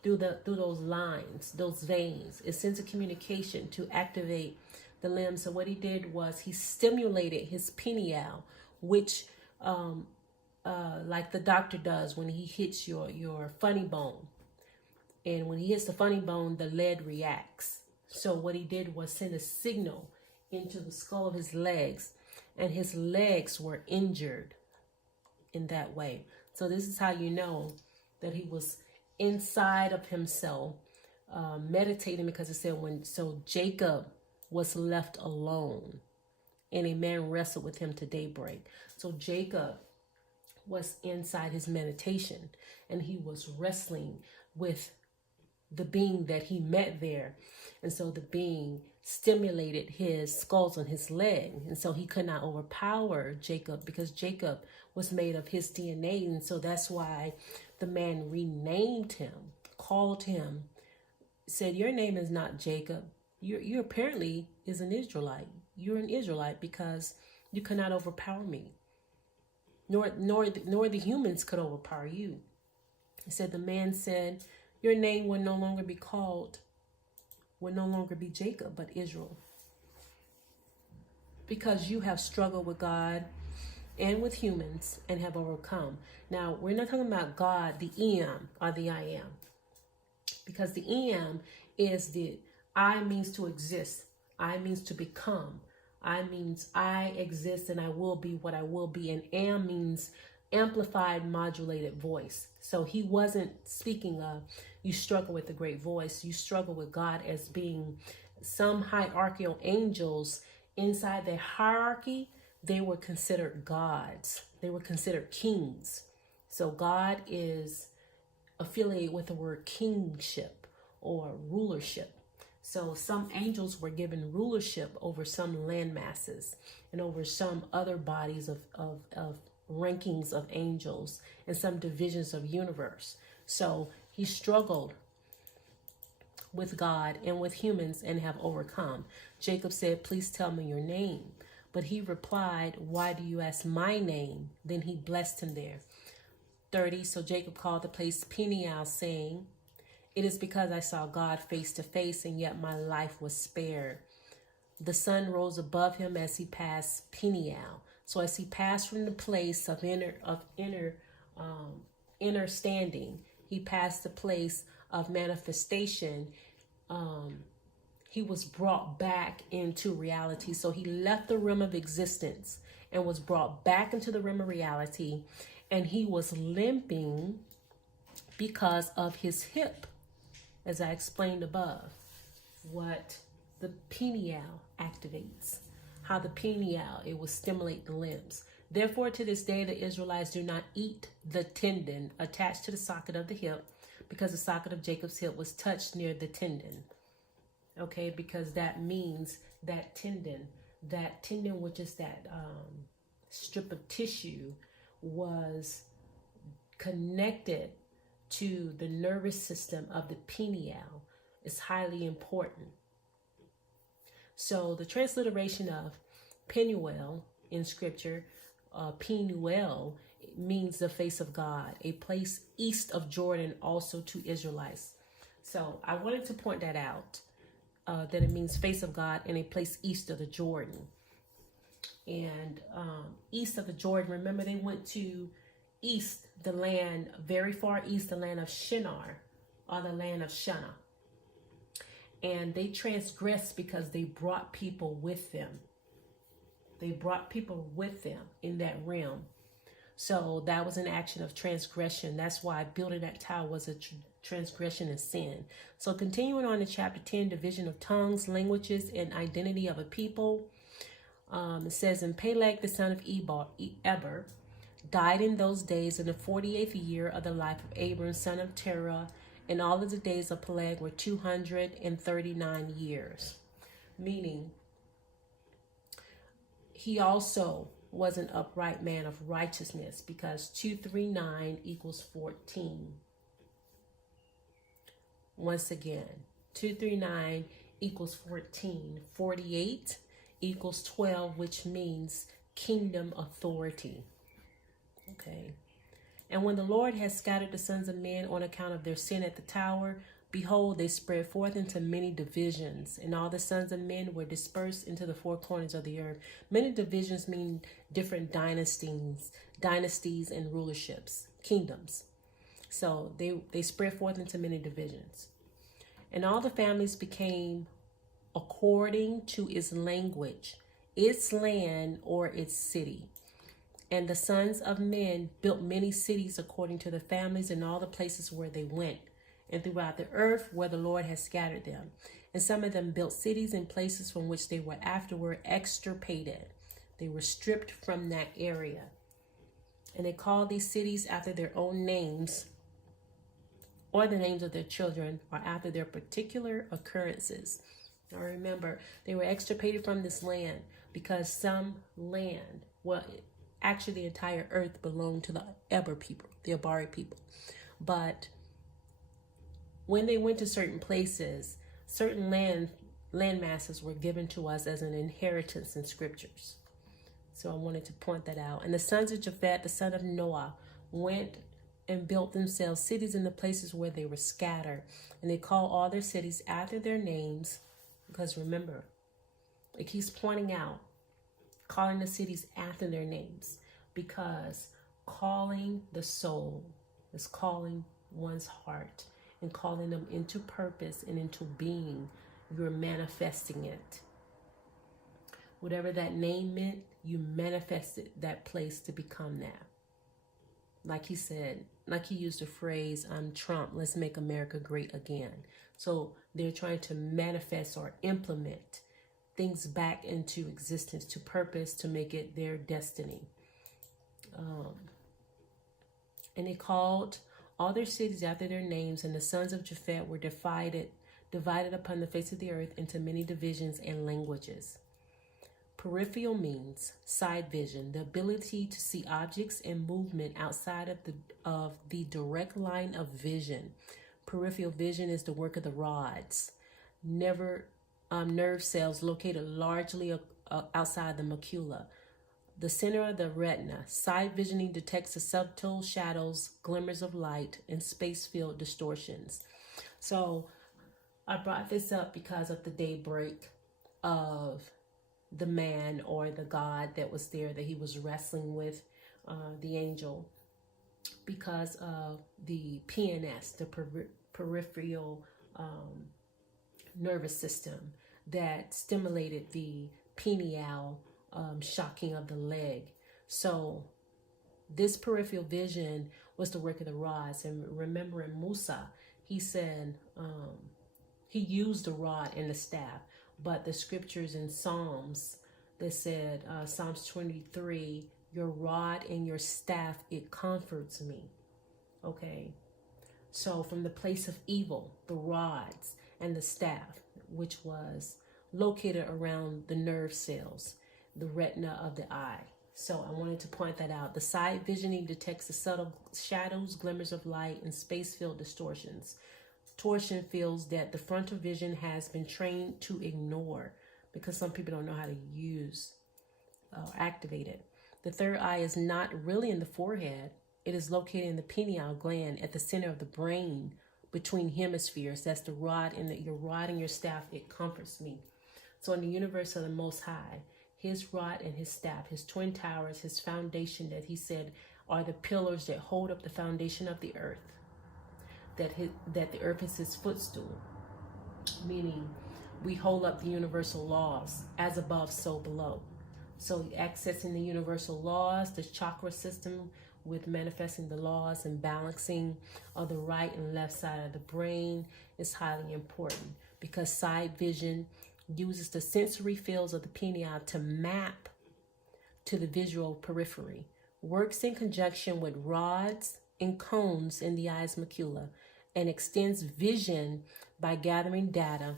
through those lines, those veins. It sends a communication to activate the limbs. So what he did was he stimulated his pineal, which like the doctor does when he hits your funny bone. And when he hits the funny bone, the lead reacts. So what he did was send a signal into the skull of his legs, and his legs were injured. in that way. So this is how you know that he was inside of himself, meditating, because it said so Jacob was left alone and a man wrestled with him to daybreak. So Jacob was inside his meditation and he was wrestling with the being that he met there. And so the being stimulated his skulls on his leg. And so he could not overpower Jacob because Jacob was made of his DNA. And so that's why the man renamed him, called him, said, your name is not Jacob. You apparently is an Israelite. You're an Israelite because you cannot overpower me. Nor the humans could overpower you. He said, the man said, your name will no longer be called, will no longer be Jacob, but Israel. Because you have struggled with God and with humans and have overcome. Now, we're not talking about God, the Em, or the I am. Because the Em is the I means to exist. I means to become. I means I exist and I will be what I will be. And am means amplified modulated voice. So he wasn't speaking of you struggle with the great voice. You struggle with God as being some hierarchical angels. Inside the hierarchy, they were considered gods. They were considered kings. So God is affiliated with the word kingship or rulership. So some angels were given rulership over some land masses and over some other bodies of rankings of angels and some divisions of universe. So he struggled with God and with humans and have overcome. Jacob said, please tell me your name. But he replied, why do you ask my name? Then he blessed him there. 30, so Jacob called the place Peniel, saying, it is because I saw God face to face, and yet my life was spared. The sun rose above him as he passed Peniel. So as he passed from the place of inner standing, he passed the place of manifestation. He was brought back into reality. So he left the realm of existence and was brought back into the realm of reality. And he was limping because of his hip, as I explained above, what the pineal activates, how the pineal, it will stimulate the limbs. Therefore, to this day, the Israelites do not eat the tendon attached to the socket of the hip, because the socket of Jacob's hip was touched near the tendon. Okay, because that means that tendon, which is that strip of tissue, was connected to the nervous system of the pineal. Is highly important. So the transliteration of Penuel in scripture, Penuel, means the face of God, a place east of Jordan, also to Israelites. So I wanted to point that out, that it means face of God and a place east of the Jordan. And east of the Jordan, remember they went to east, the land, very far east, the land of Shinar, or the land of Shana. And they transgressed because they brought people with them. They brought people with them in that realm. So that was an action of transgression. That's why building that tower was a transgression and sin. So continuing on to chapter 10, division of tongues, languages, and identity of a people. It says, and Peleg, the son of Eber, died in those days in the 48th year of the life of Abar, son of Terah, and all of the days of Peleg were 239 years. Meaning, he also was an upright man of righteousness, because 239 equals 14. Once again, 239 equals 14. 48 equals 12, which means kingdom authority. Okay. And when the Lord had scattered the sons of men on account of their sin at the tower, behold, they spread forth into many divisions, and all the sons of men were dispersed into the four corners of the earth. Many divisions mean different dynasties and rulerships, kingdoms. So they spread forth into many divisions. And all the families became according to its language, its land, or its city. And the sons of men built many cities according to the families in all the places where they went, and throughout the earth where the Lord has scattered them. And some of them built cities in places from which they were afterward extirpated. They were stripped from that area. And they called these cities after their own names, or the names of their children, or after their particular occurrences. Now remember, they were extirpated from this land because some land, well, actually the entire earth belonged to the Eber people, the Abar people. But when they went to certain places, certain land masses were given to us as an inheritance in scriptures. So I wanted to point that out. And the sons of Japhet, the son of Noah, went and built themselves cities in the places where they were scattered. And they called all their cities after their names. Because remember, it keeps pointing out, calling the cities after their names. Because calling the soul is calling one's heart and calling them into purpose and into being. You're manifesting it. Whatever that name meant, you manifested that place to become that. Like he said, like he used the phrase, I'm Trump, let's make America great again. So they're trying to manifest or implement things back into existence, to purpose, to make it their destiny. And they called all their cities after their names, and the sons of Japhet were divided upon the face of the earth into many divisions and languages. Peripheral means side vision, the ability to see objects and movement outside of the direct line of vision. Peripheral vision is the work of the rods, nerve cells located largely outside the macula, the center of the retina. Side visioning detects the subtle shadows, glimmers of light, and space-field distortions. So I brought this up because of the daybreak of the man or the God that was there that he was wrestling with, the angel, because of the PNS, the peripheral nervous system that stimulated the pineal shocking of the leg. So this peripheral vision was the work of the rods. And remember in Musa, he said he used the rod and the staff. But the scriptures in Psalms that said, Psalms 23, your rod and your staff, it comforts me. Okay. So from the place of evil, the rods and the staff, which was located around the nerve cells, the retina of the eye. So I wanted to point that out. The side visioning detects the subtle shadows, glimmers of light, and space-field distortions. Torsion feels that the frontal vision has been trained to ignore because some people don't know how to use or activate it. The third eye is not really in the forehead. It is located in the pineal gland at the center of the brain between hemispheres. That's the rod and your rod and your staff. It comforts me. So in the universe of the Most High, his rod and his staff, his twin towers, his foundation that he said are the pillars that hold up the foundation of the earth. That the earth is his footstool, meaning we hold up the universal laws, as above, so below. So accessing the universal laws, the chakra system with manifesting the laws and balancing of the right and left side of the brain is highly important because side vision uses the sensory fields of the pineal to map to the visual periphery, works in conjunction with rods and cones in the eye's macula, and extends vision by gathering data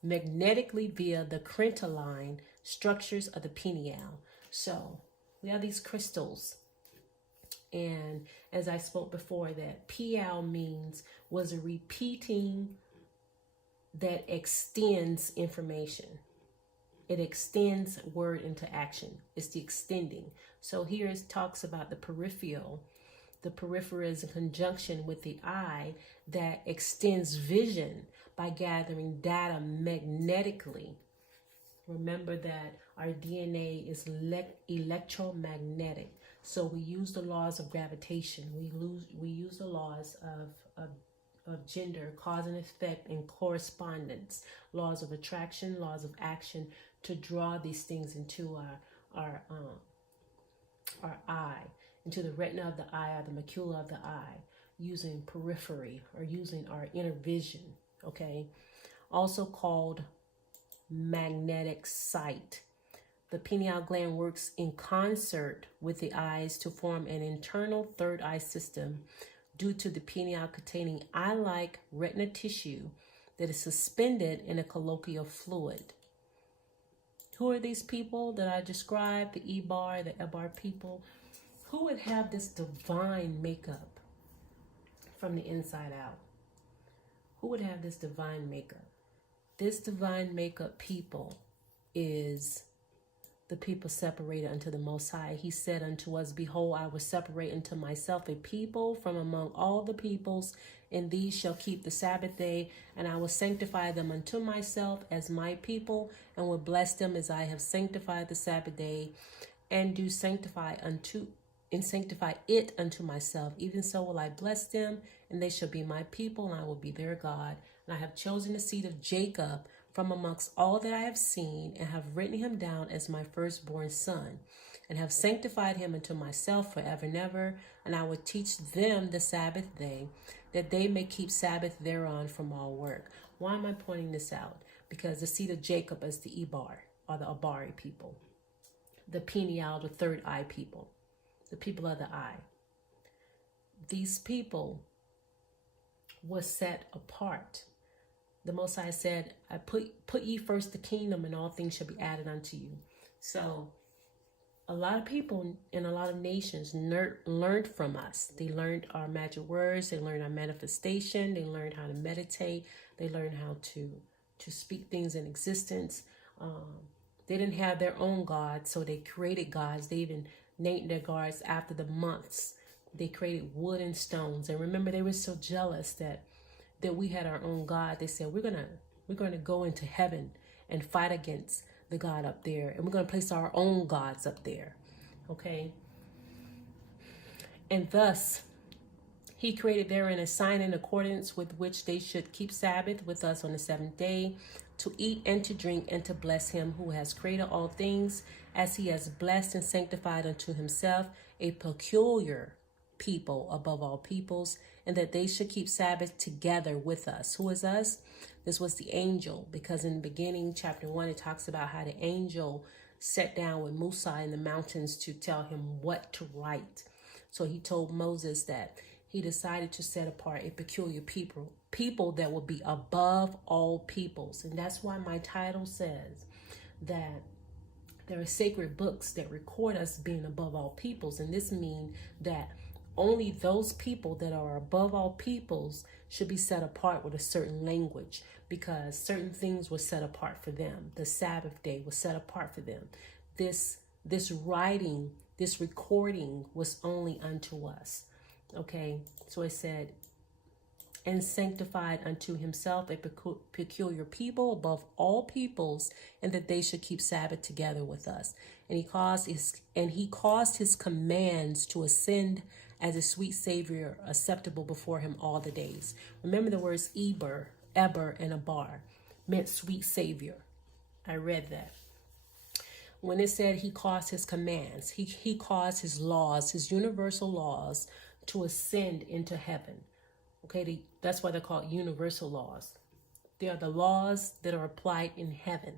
magnetically via the crystalline structures of the pineal. So we have these crystals. And as I spoke before, that PL was a repeating that extends information. It extends word into action. It's the extending. So here it talks about the peripheral. The peripheral is in conjunction with the eye that extends vision by gathering data magnetically. Remember that our DNA is electromagnetic. So we use the laws of gravitation. We use the laws of gender, cause and effect, and correspondence, laws of attraction, laws of action, to draw these things into our or eye, into the retina of the eye or the macula of the eye, using periphery or using our inner vision, okay? Also called magnetic sight. The pineal gland works in concert with the eyes to form an internal third eye system due to the pineal containing eye-like retina tissue that is suspended in a colloquial fluid. Who are these people that I described? The Ebar, the Abar people. Who would have this divine makeup from the inside out? Who would have this divine makeup? This divine makeup people is the people separated unto the Most High. He said unto us, behold, I will separate unto myself a people from among all the peoples, and these shall keep the Sabbath day, and I will sanctify them unto myself as my people, and will bless them as I have sanctified the Sabbath day, and do sanctify it unto myself. Even so will I bless them, and they shall be my people, and I will be their God. And I have chosen the seed of Jacob from amongst all that I have seen, and have written him down as my firstborn son, and have sanctified him unto myself forever and ever. And I will teach them the Sabbath day, that they may keep Sabbath thereon from all work. Why am I pointing this out? Because the seed of Jacob is the Ebar, or the Abari people. The Peniel, the third eye people. The people of the eye. These people were set apart. The Most High said, I put ye first the kingdom, and all things shall be added unto you. So a lot of people in a lot of nations learned from us. They learned our magic words. They learned our manifestation. They learned how to meditate. They learned how to speak things in existence. They didn't have their own gods, so they created gods. They even named their gods after the months. They created wood and stones. And remember, they were so jealous that we had our own God. They said, we're gonna go into heaven and fight against the God up there, and we're gonna place our own gods up there. Okay. And thus he created therein a sign in accordance with which they should keep Sabbath with us on the seventh day, to eat and to drink and to bless him who has created all things, as he has blessed and sanctified unto himself a peculiar people above all peoples, and that they should keep Sabbath together with us. Who is us? This was the angel, because in the beginning, chapter 1, it talks about how the angel sat down with Musa in the mountains to tell him what to write. So he told Moses that he decided to set apart a peculiar people that will be above all peoples. And that's why my title says that there are sacred books that record us being above all peoples. And this means that only those people that are above all peoples should be set apart with a certain language, because certain things were set apart for them. The Sabbath day was set apart for them. This writing, this recording was only unto us. Okay, so it said, and sanctified unto himself a peculiar people above all peoples, and that they should keep Sabbath together with us. And he caused his commands to ascend as a sweet Savior, acceptable before him all the days. Remember the words Eber, and Abar meant sweet Savior. I read that. When it said he caused his commands, he caused his laws, his universal laws, to ascend into heaven. Okay, that's why they're called universal laws. They are the laws that are applied in heaven,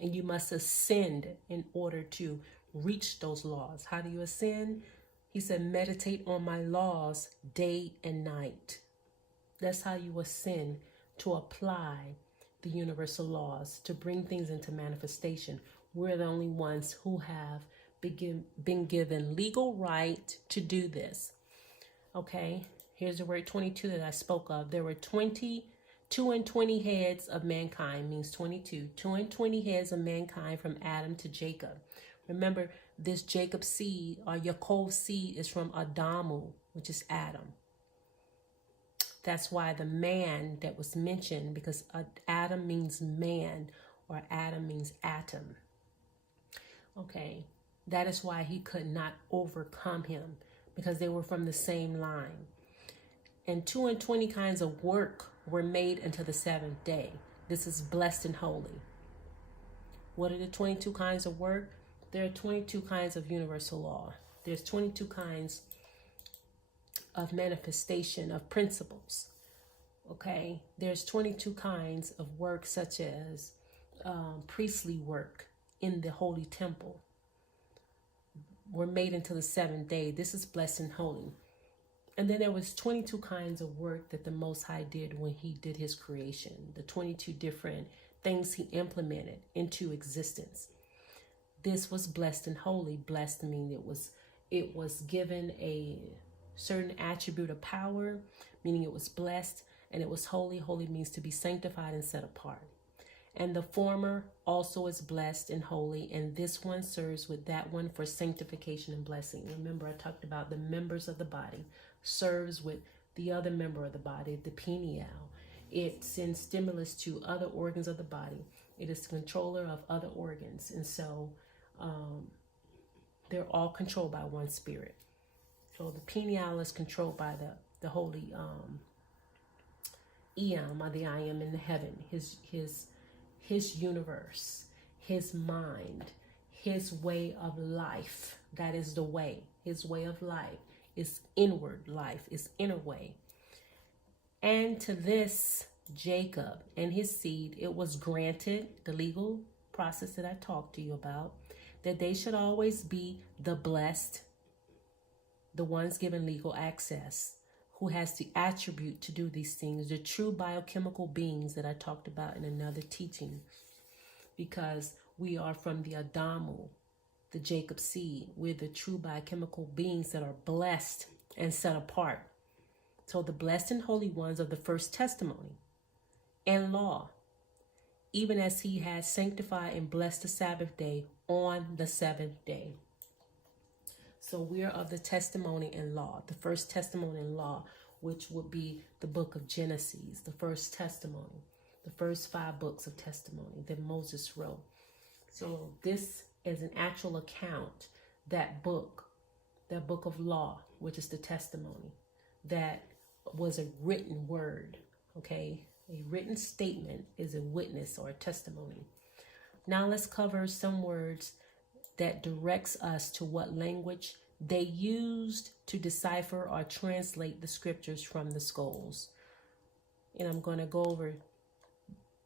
and you must ascend in order to reach those laws. How do you ascend? He said, meditate on my laws day and night. That's how you ascend, to apply the universal laws, to bring things into manifestation. We're the only ones who have been given legal right to do this. Okay, here's the word 22 that I spoke of. There were 2 and 20 heads of mankind, means 22. 2 and 20 heads of mankind from Adam to Jacob. Remember, this Jacob seed, or Yaakov seed, is from Adamu, which is Adam. That's why the man that was mentioned, because Adam means man, or Adam means atom. Okay, that is why he could not overcome him, because they were from the same line. And 2 and 20 kinds of work were made until the seventh day. This is blessed and holy. What are the 22 kinds of work? There are 22 kinds of universal law. There's 22 kinds of manifestation of principles. Okay, there's 22 kinds of work, such as priestly work in the holy temple. Were made until the seventh day. This is blessed and holy. And then there was 22 kinds of work that the Most High did when he did his creation. The 22 different things he implemented into existence. This was blessed and holy. Blessed meaning it was given a certain attribute of power, meaning it was blessed, and it was holy. Holy means to be sanctified and set apart. And the former also is blessed and holy, and this one serves with that one for sanctification and blessing. Remember, I talked about the members of the body serves with the other member of the body, the pineal. It sends stimulus to other organs of the body. It is the controller of other organs. And so they're all controlled by one spirit. So the pineal is controlled by the holy Eam, or the I am in the heaven, his universe, his mind, his way of life. That is the way. His way of life is inward life, is inner way. And to this Jacob and his seed, it was granted, the legal process that I talked to you about, that they should always be the blessed, the ones given legal access, who has the attribute to do these things, the true biochemical beings that I talked about in another teaching, because we are from the Adamu, the Jacob seed. We're the true biochemical beings that are blessed and set apart. So the blessed and holy ones of the first testimony and law, even as he has sanctified and blessed the Sabbath day on the seventh day. So we are of the testimony and law, the first testimony and law, which would be the book of Genesis, the first testimony, the first 5 books of testimony that Moses wrote. So this is an actual account, that book of law, which is the testimony, that was a written word, okay? A written statement is a witness or a testimony. Now let's cover some words that directs us to what language they used to decipher or translate the scriptures from the scrolls. And I'm going to go over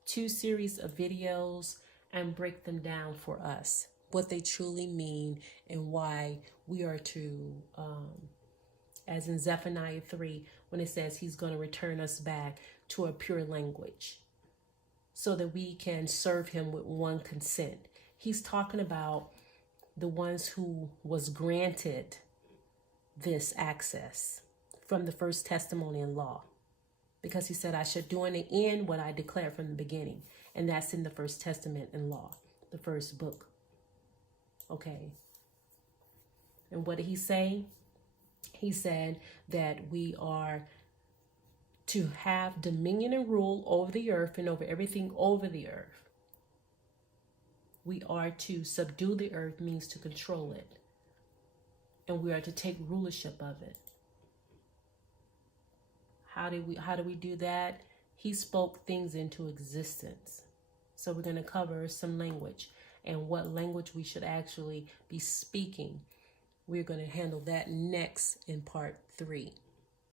2 series of videos and break them down for us, what they truly mean and why we are to, as in Zephaniah 3, when it says he's going to return us back to a pure language so that we can serve him with one consent. He's talking about the ones who was granted this access from the first testimony and law, because he said, I should do in the end what I declared from the beginning. And that's in the first testament and law, the first book. Okay. And what did he say? He said that we are to have dominion and rule over the earth and over everything over the earth. We are to subdue the earth, means to control it. And we are to take rulership of it. How do we do that? He spoke things into existence. So we're going to cover some language and what language we should actually be speaking. We're going to handle that next in part 3.